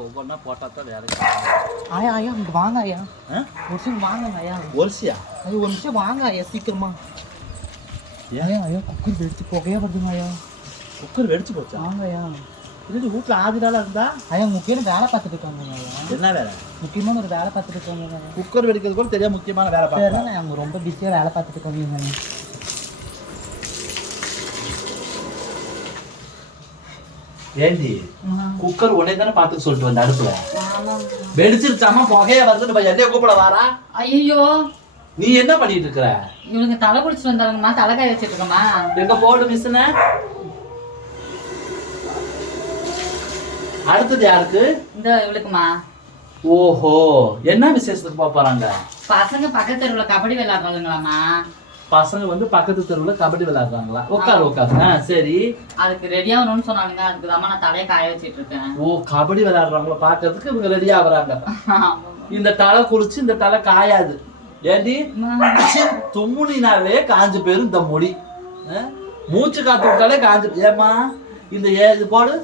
ஒவ்வொன்றா போட்டால் தான் வேலைக்கு. ஆயா ஆயா இங்கே வாங்க ஐயா. ஒரு நிமிஷம் வாங்க ஐயா. ஒரிசியா? ஐயா ஒரு நிமிஷம் வாங்க ஐயா சீக்கிரமா. ஐயா ஐயா குக்கர் வெடிச்சு புகையா வருதுங்க ஐயா. குக்கர் வெடிச்சு போச்சா? வாங்க ஐயா. இது வீட்டில் ஆதினால இருந்தா ஐயா முக்கியமான வேலை பார்த்துட்டு இருக்காங்க ஐயா. என்ன வேலை? முக்கியமான ஒரு வேலை பார்த்துட்டு இருக்காங்க. குக்கர் வெடிக்கிறது கூட தெரியாது முக்கியமான வேலை பார்க்குறேன். அவங்க ரொம்ப பிஸியாக வேலை பார்த்துட்டு இருக்காங்க. ஏண்டி குக்கர் உடனே தானே பார்த்துக்க சொல்லிட்டு வந்த அடுப்புல வெடிச்சிருச்சாமா புகையா வருதுன்னு என்னைய கூப்பிட வாரா? ஐயோ நீ என்ன பண்ணிட்டு இருக்கிற? இவனுக்கு தலை குளிச்சுட்டு வந்தாலுங்கம்மா, தலை காய வச்சுட்டு இருக்கமா. எங்க போடு மிஷின? அடுத்தது யாருக்கு? இந்த இவளுக்குமா. ஓஹோ, என்ன விசேஷத்துக்கு போறாங்க பசங்க பக்கத்து தெருவுல கபடி விளையாடுறாங்களாமா. பசங்க வந்து பக்கத்து தெருவுல கபடி விளையாடுறாங்களா? உட்காரு உட்காரு. சரி, அதுக்கு ரெடி ஆகணும்னு சொன்னாங்க. அதுக்கு தான் நான் தலையை காய வச்சிட்டு இருக்கேன். ஓ, கபடி விளையாடுறாங்களா பாக்குறதுக்கு இவங்க ரெடி ஆகுறாங்க. இந்த தலை குளிச்சு இந்த தலை காயாது. ஏண்டி தும்முனினாலே காஞ்சு போயிரும் இந்த முடி. மூச்சு காத்து விட்டாலே காஞ்சு. ஏமா இந்த இது போடு,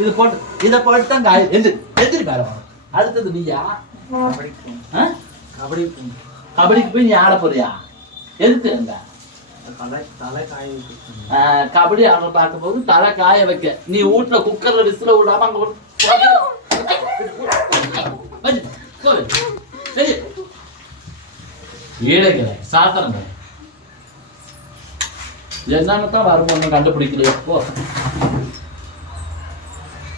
இது போட்டு இதை போட்டு தான் காய எந்திரி மேல. அடுத்தது நீயா? கபடிக்கு போய் நீ ஆட போறியா? எதுக்கு அங்க கபடி ஆட பார்க்கும் போது தலை காய வைக்க நீ வீட்டுல குக்கர்ல விசில விடாம அங்க ஈழைக்கிற சாத்திரங்க என்னன்னு தான் வரும் ஒன்றும் கண்டுபிடிக்கலையோ.